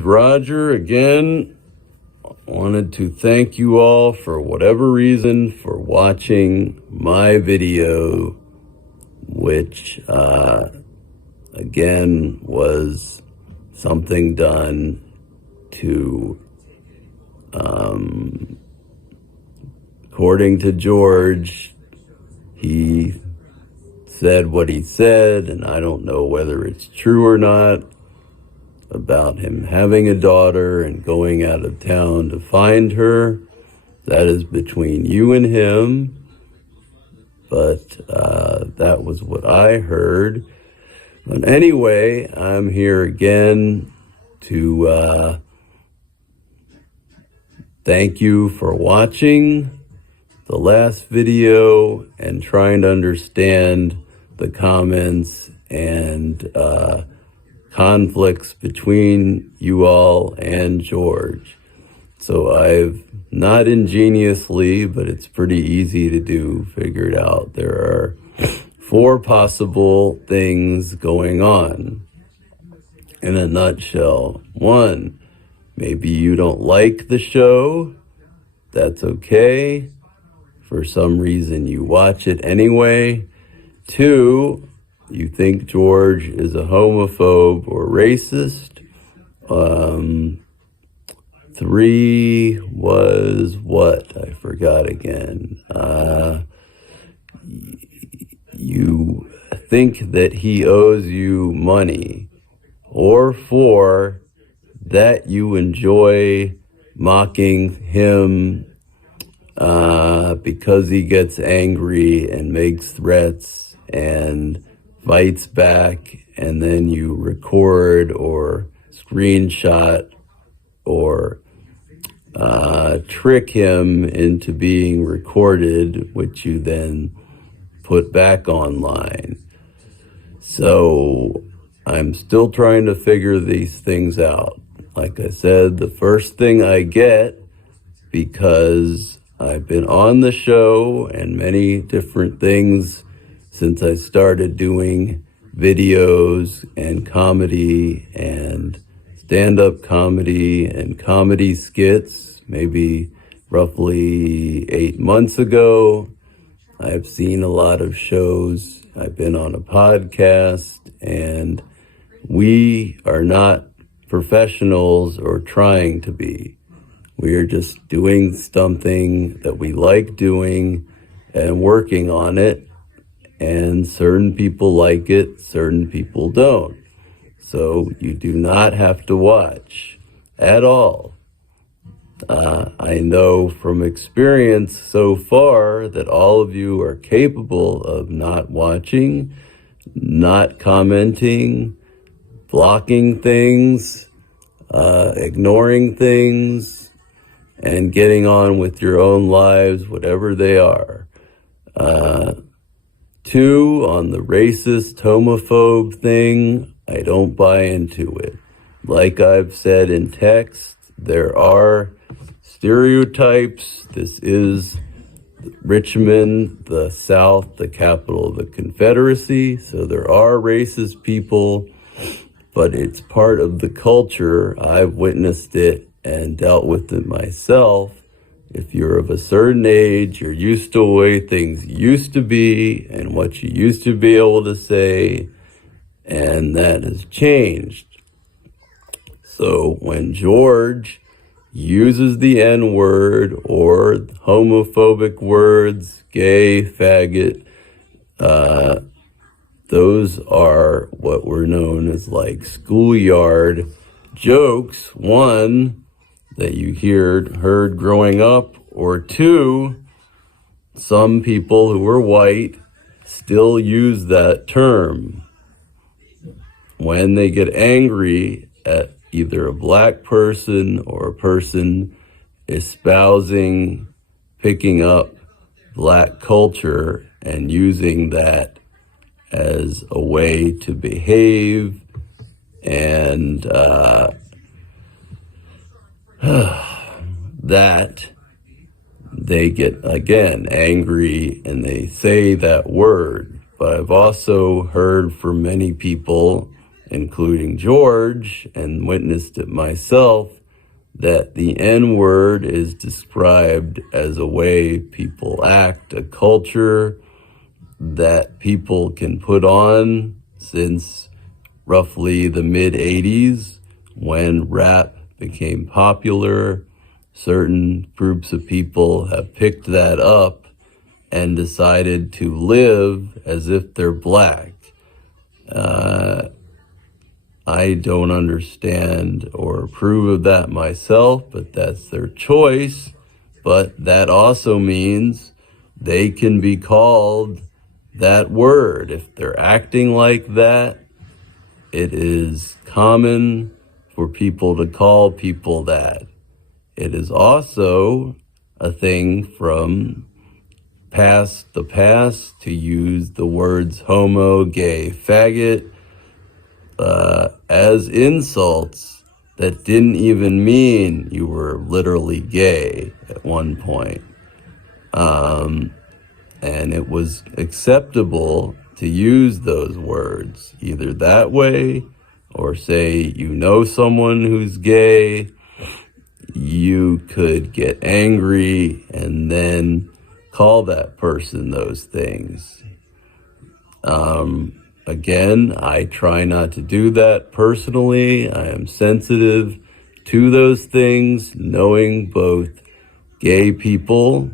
is Roger again. Wanted to thank you all for whatever reason for watching my video, which again was something done to, according to George, he said what he said, and I don't know whether it's true or not, about him having a daughter and going out of town to find her. That is between you and him, but that was what I heard. But anyway, I'm here again to thank you for watching the last video and trying to understand the comments and conflicts between you all and George. So I've not ingeniously, but it's pretty easy to do, figured out there are 4 possible things going on in a nutshell. 1, maybe you don't like the show. That's okay. For some reason you watch it anyway. 2, you think George is a homophobe or racist. 3 was what? I forgot again. You think that he owes you money. Or 4, that you enjoy mocking him because he gets angry and makes threats and fights back, and then you record or screenshot or trick him into being recorded, which you then put back online. So I'm still trying to figure these things out. Like I said, the first thing I get, because I've been on the show and many different things since I started doing videos and comedy and stand-up comedy and comedy skits, maybe roughly 8 months ago. I've seen a lot of shows. I've been on a podcast, and we are not professionals or trying to be. We are just doing something that we like doing and working on it. And certain people like it, certain people don't. So you do not have to watch at all. I know from experience so far that all of you are capable of not watching, not commenting, blocking things, ignoring things, and getting on with your own lives, whatever they are. 2, on the racist, homophobe thing, I don't buy into it. Like I've said in text, there are stereotypes. This is Richmond, the South, the capital of the Confederacy, so there are racist people, but it's part of the culture. I've witnessed it and dealt with it myself. If you're of a certain age, you're used to the way things used to be and what you used to be able to say, and that has changed. So when George uses the N-word or homophobic words, gay, faggot, those are what were known as like schoolyard jokes. 1, that you heard growing up, or 2, some people who are white still use that term when they get angry at either a black person or a person espousing, picking up black culture and using that as a way to behave and that they get, again, angry and they say that word. But I've also heard from many people, including George, and witnessed it myself, that the N-word is described as a way people act, a culture that people can put on since roughly the mid-'80s, when rap became popular. Certain groups of people have picked that up and decided to live as if they're black. I don't understand or approve of that myself, but that's their choice. But that also means they can be called that word. If they're acting like that, it is common for people to call people that. It is also a thing from the past to use the words homo, gay, faggot as insults that didn't even mean you were literally gay at one point. And it was acceptable to use those words either that way, or say you know someone who's gay, you could get angry and then call that person those things. Again, I try not to do that personally. I am sensitive to those things, knowing both gay people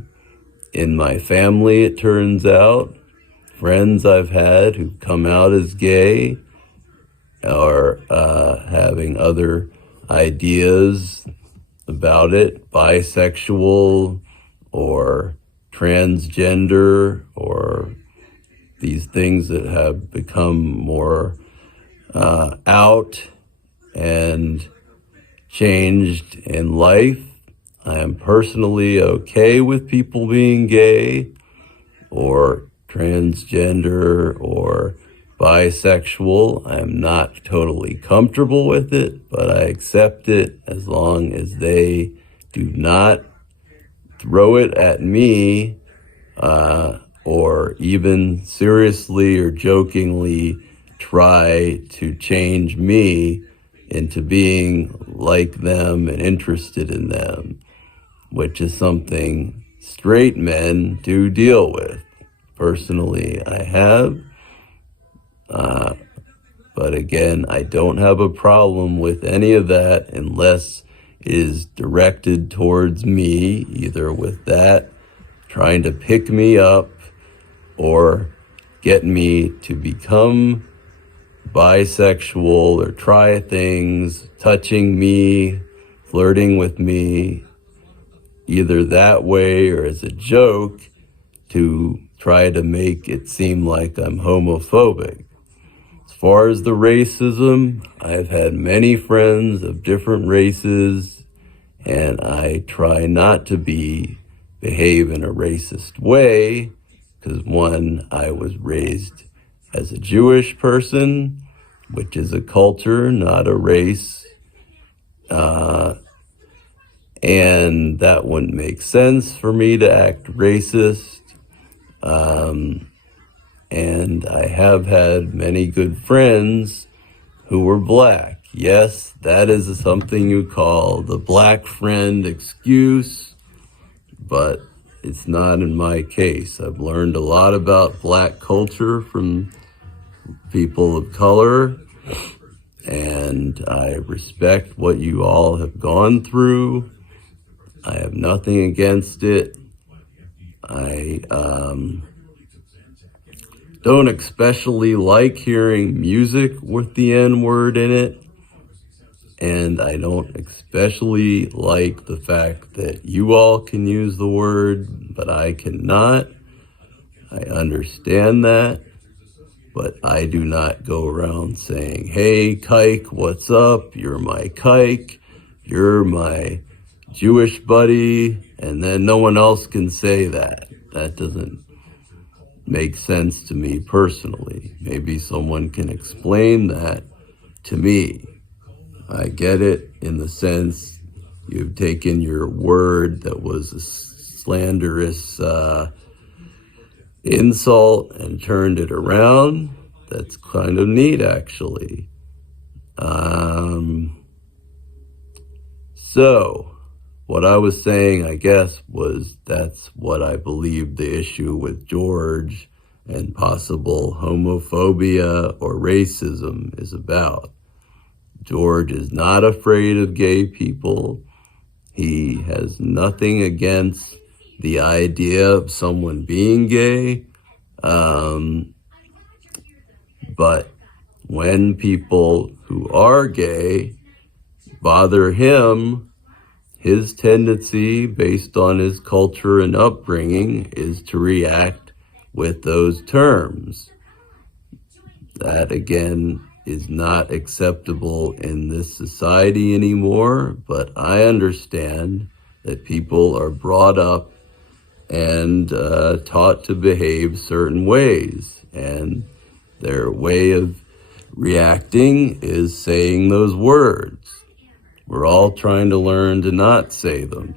in my family, it turns out, friends I've had who've come out as gay, or having other ideas about it, bisexual or transgender, or these things that have become more out and changed in life. I am personally okay with people being gay or transgender or bisexual. I am not totally comfortable with it, but I accept it as long as they do not throw it at me or even seriously or jokingly try to change me into being like them and interested in them, which is something straight men do deal with. Personally, I have. But again, I don't have a problem with any of that unless it is directed towards me, either with that trying to pick me up or get me to become bisexual or try things, touching me, flirting with me, either that way or as a joke to try to make it seem like I'm homophobic. As far as the racism, I've had many friends of different races, and I try not to behave in a racist way, because one, I was raised as a Jewish person, which is a culture, not a race, and that wouldn't make sense for me to act racist. And I have had many good friends who were black. Yes, that is something you call the black friend excuse, but it's not in my case. I've learned a lot about black culture from people of color, and I respect what you all have gone through. I have nothing against it. I don't especially like hearing music with the N-word in it, and I don't especially like the fact that you all can use the word, but I cannot. I understand that, but I do not go around saying, hey, kike, what's up? You're my kike. You're my Jewish buddy, and then no one else can say that. That doesn't make sense to me personally. Maybe someone can explain that to me. I get it in the sense you've taken your word that was a slanderous insult and turned it around. That's kind of neat, actually. So, what I was saying, I guess, was that's what I believe the issue with George and possible homophobia or racism is about. George is not afraid of gay people. He has nothing against the idea of someone being gay. But when people who are gay bother him, his tendency, based on his culture and upbringing, is to react with those terms. That, again, is not acceptable in this society anymore, but I understand that people are brought up and taught to behave certain ways, and their way of reacting is saying those words. We're all trying to learn to not say them.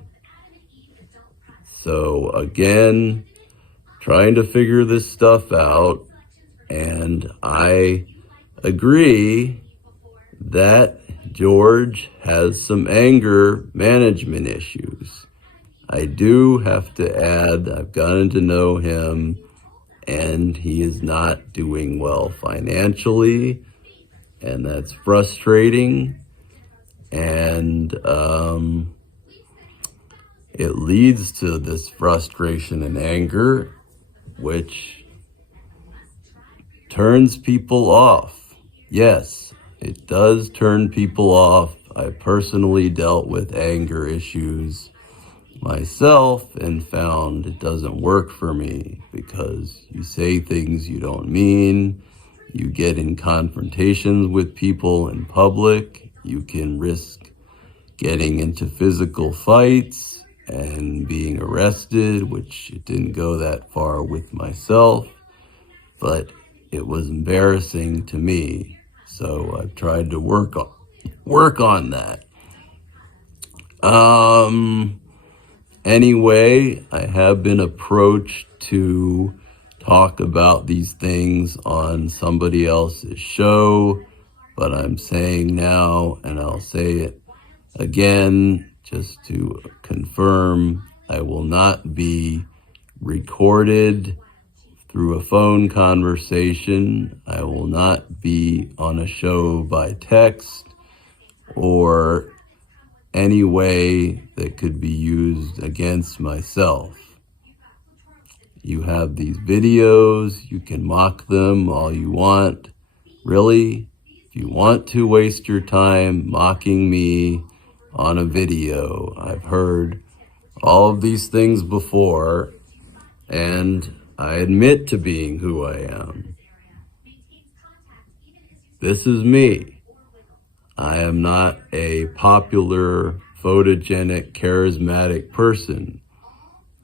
So again, trying to figure this stuff out, and I agree that George has some anger management issues. I do have to add, I've gotten to know him, and he is not doing well financially, and that's frustrating. And it leads to this frustration and anger, which turns people off. Yes, it does turn people off. I personally dealt with anger issues myself and found it doesn't work for me because you say things you don't mean, you get in confrontations with people in public, you can risk getting into physical fights and being arrested, which it didn't go that far with myself, but it was embarrassing to me. So I've tried to work on that. Anyway, I have been approached to talk about these things on somebody else's show, but I'm saying now, and I'll say it again, just to confirm, I will not be recorded through a phone conversation. I will not be on a show by text or any way that could be used against myself. You have these videos, you can mock them all you want. Really, if you want to waste your time mocking me on a video, I've heard all of these things before, and I admit to being who I am. This is me. I am not a popular, photogenic, charismatic person.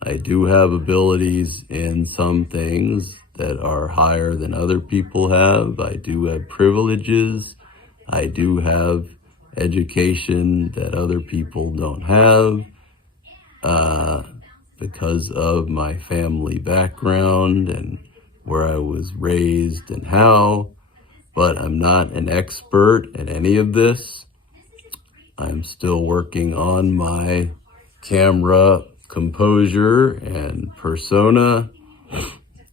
I do have abilities in some things that are higher than other people have. I do have privileges. I do have education that other people don't have because of my family background and where I was raised and how. But I'm not an expert at any of this. I'm still working on my camera composure and persona,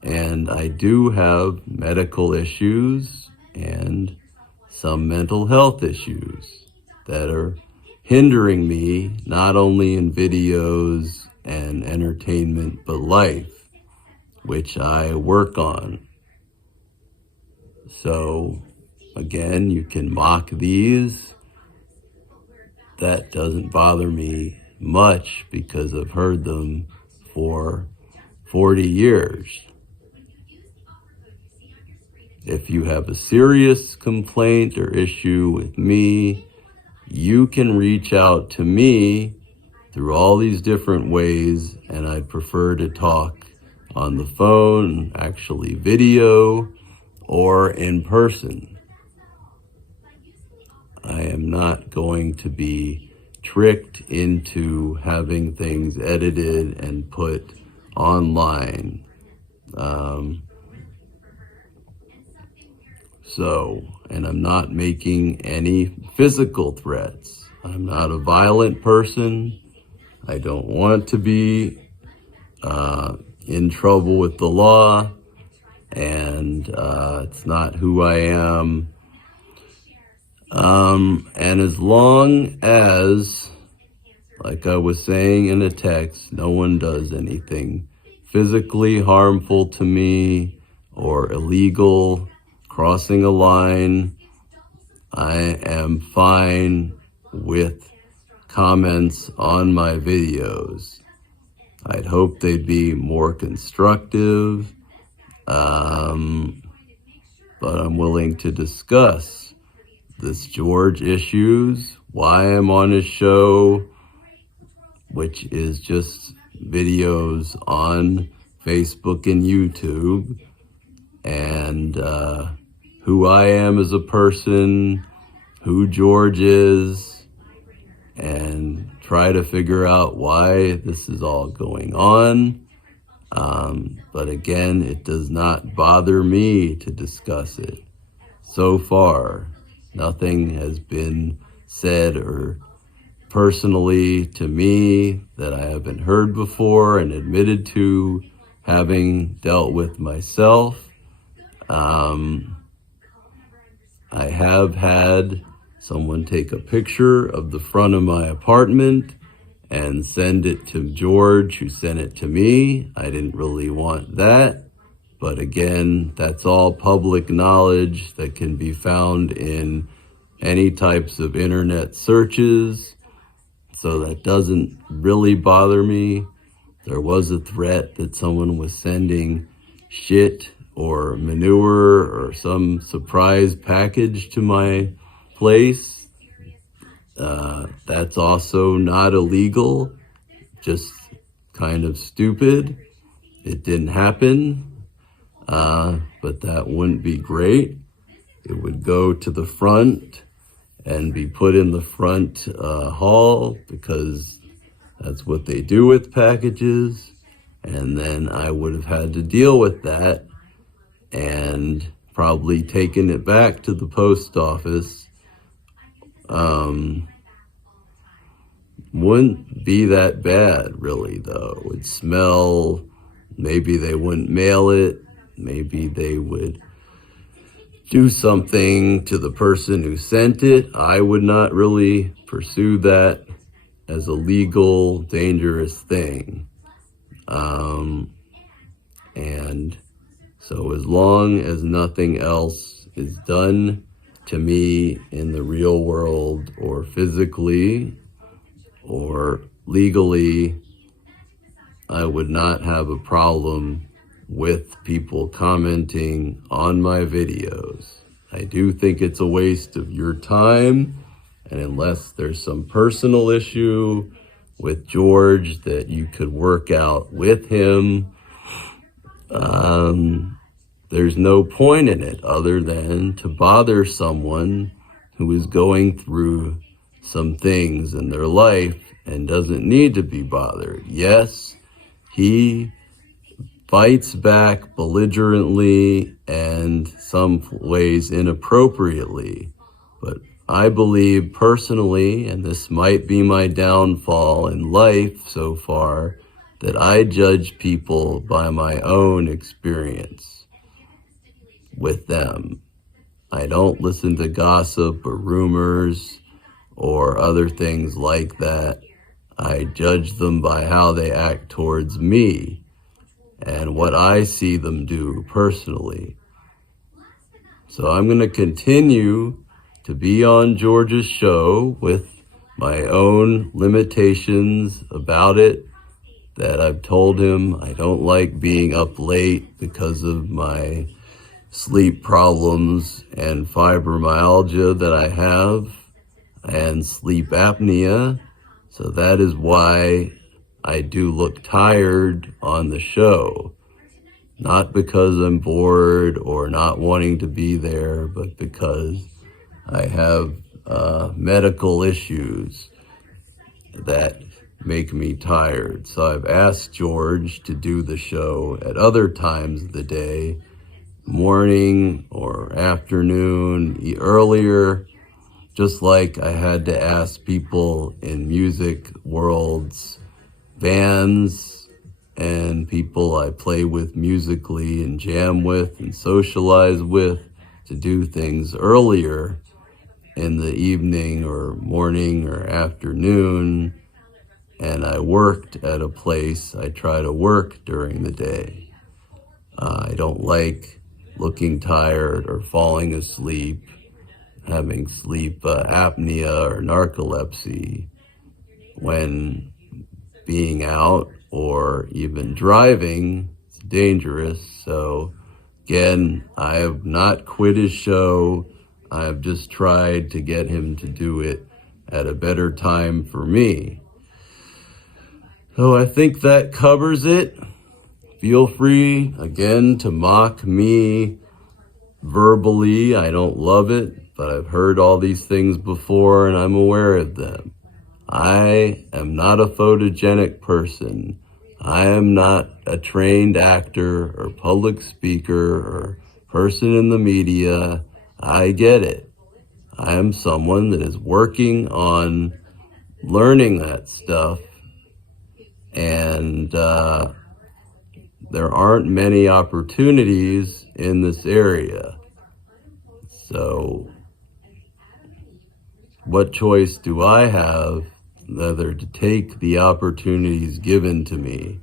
and I do have medical issues and some mental health issues that are hindering me, not only in videos and entertainment, but life, which I work on. So, again, you can mock these. That doesn't bother me much because I've heard them for 40 years. If you have a serious complaint or issue with me, you can reach out to me through all these different ways, and I'd prefer to talk on the phone, actually video, or in person. I am not going to be tricked into having things edited and put online. So and I'm not making any physical threats. I'm not a violent person. I don't want to be in trouble with the law, and it's not who I am. And as long as, like I was saying in a text, no one does anything physically harmful to me or illegal, crossing a line, I am fine with comments on my videos. I'd hope they'd be more constructive, but I'm willing to discuss this George issues, why I'm on his show, which is just videos on Facebook and YouTube, and who I am as a person, who George is, and try to figure out why this is all going on. But again, it does not bother me to discuss it. So far, nothing has been said or personally to me that I haven't heard before and admitted to having dealt with myself. I have had someone take a picture of the front of my apartment and send it to George, who sent it to me. I didn't really want that. But again, that's all public knowledge that can be found in any types of internet searches. So that doesn't really bother me. There was a threat that someone was sending shit or manure or some surprise package to my place. That's also not illegal, just kind of stupid. It didn't happen, but that wouldn't be great. It would go to the front and be put in the front hall, because that's what they do with packages. And then I would have had to deal with that and probably taken it back to the post office. Wouldn't be that bad, really, though. It would smell. Maybe they wouldn't mail it. Maybe they would do something to the person who sent it. I would not really pursue that as a legal, dangerous thing. And so as long as nothing else is done to me in the real world or physically or legally, I would not have a problem with people commenting on my videos. I do think it's a waste of your time, and unless there's some personal issue with George that you could work out with him, there's no point in it other than to bother someone who is going through some things in their life and doesn't need to be bothered. Yes, he fights back belligerently and some ways inappropriately, but I believe personally, and this might be my downfall in life so far, that I judge people by my own experience with them. I don't listen to gossip or rumors or other things like that. I judge them by how they act towards me and what I see them do personally. So I'm going to continue to be on George's show with my own limitations about it, that I've told him I don't like being up late because of my sleep problems and fibromyalgia that I have and sleep apnea. So that is why I do look tired on the show. Not because I'm bored or not wanting to be there, but because I have medical issues that make me tired. So I've asked George to do the show at other times of the day, morning or afternoon, earlier, just like I had to ask people in music worlds, bands, and people I play with musically and jam with and socialize with to do things earlier in the evening or morning or afternoon. And I worked at a place, I try to work during the day. I don't like looking tired or falling asleep, having sleep apnea or narcolepsy when being out or even driving. It's dangerous. So again, I have not quit his show. I have just tried to get him to do it at a better time for me. So I think that covers it. Feel free, again, to mock me verbally. I don't love it, but I've heard all these things before and I'm aware of them. I am not a photogenic person. I am not a trained actor or public speaker or person in the media. I get it. I am someone that is working on learning that stuff, and there aren't many opportunities in this area. So what choice do I have other to take the opportunities given to me?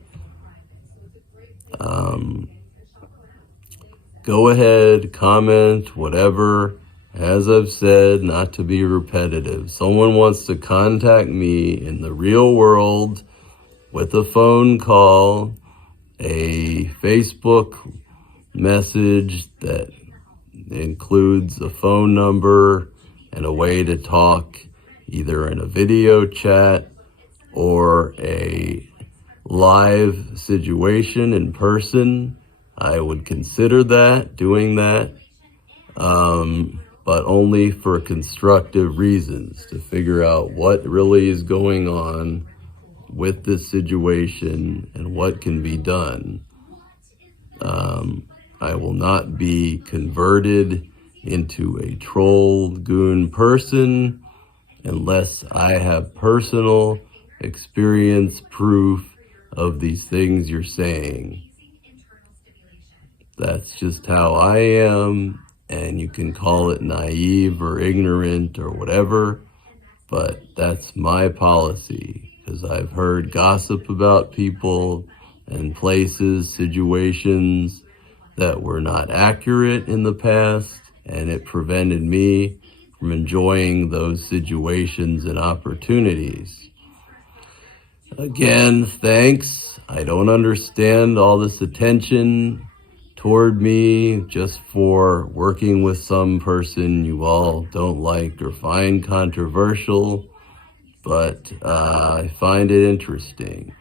Go ahead, comment, whatever. As I've said, not to be repetitive, someone wants to contact me in the real world with a phone call, a Facebook message that includes a phone number and a way to talk either in a video chat or a live situation in person, I would consider that, doing that, but only for constructive reasons, to figure out what really is going on with this situation and what can be done. I will not be converted into a troll goon person unless I have personal experience proof of these things you're saying. That's just how I am, and you can call it naive or ignorant or whatever, but that's my policy, because I've heard gossip about people and places, situations that were not accurate in the past, and it prevented me from enjoying those situations and opportunities. Again, thanks. I don't understand all this attention toward me just for working with some person you all don't like or find controversial, but I find it interesting.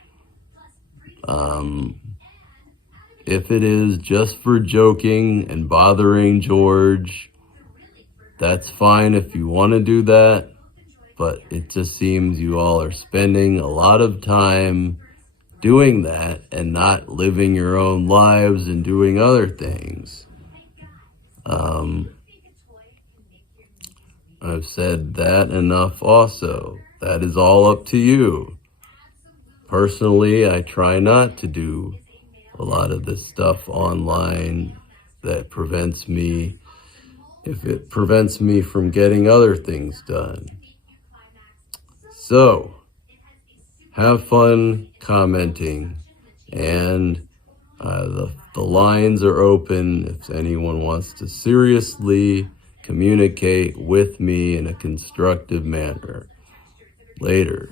If it is just for joking and bothering George, that's fine if you want to do that, but it just seems you all are spending a lot of time doing that and not living your own lives and doing other things. I've said that enough also. That is all up to you. Personally, I try not to do a lot of this stuff online that prevents me, if it prevents me from getting other things done. So, have fun commenting, and the lines are open if anyone wants to seriously communicate with me in a constructive manner. Later.